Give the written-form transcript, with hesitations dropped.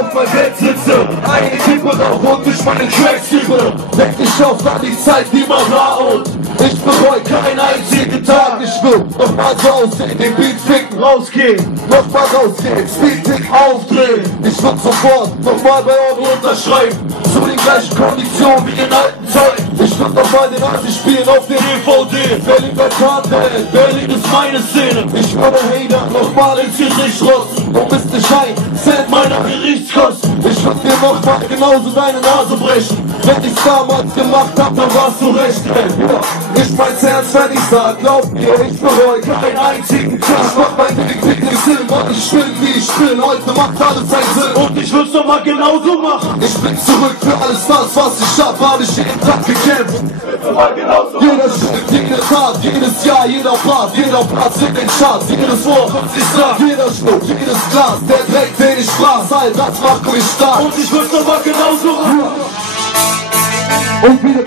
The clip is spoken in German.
auf mein Bett sitze, eine Kippe rauche und durch meine Tracks liebe. Denk nicht auf an die Zeit, die mal war und ich bereue keinen einzigen Tag. Ich will nochmal so aussehen, den Beat ficken, rausgehen, nochmal rausgehen, Speedtick aufdrehen. Ich will sofort nochmal bei Ordnung unterschreiben, zu den gleichen Konditionen wie in alten Zeiten. Ich will nochmal den Asi spielen auf den DVD. Berlin bei Kartell, Berlin ist meine Szene. Ich würde Hater nochmal ins Gesicht rotzen. Du bist nicht ein Cent meiner Gerichtskosten. Ich würde dir nochmal genauso deine Nase brechen. Wenn ich's damals gemacht hab, dann warst du recht. Ja, ich mein's ernst, wenn ich sag, glaub mir, ich bereue keinen einzigen Tag. Ich mach mein Ding nicht Sinn, Mann, ich bin wie ich bin. Heute macht alles seinen Sinn und ich würd's noch mal genauso machen. Ich bin zurück für alles das, was ich hab, hab ich jeden Tag gekämpft. Jeder Schritt, jede Tat, jedes Jahr, jeder Part, jeder Platz in den Charts, jedes Wort, was ich sag, jeder Schluck, jedes Glas, der Dreck, den ich fraß, all das macht mich stark. Und ich würd's noch mal genauso machen. Und wieder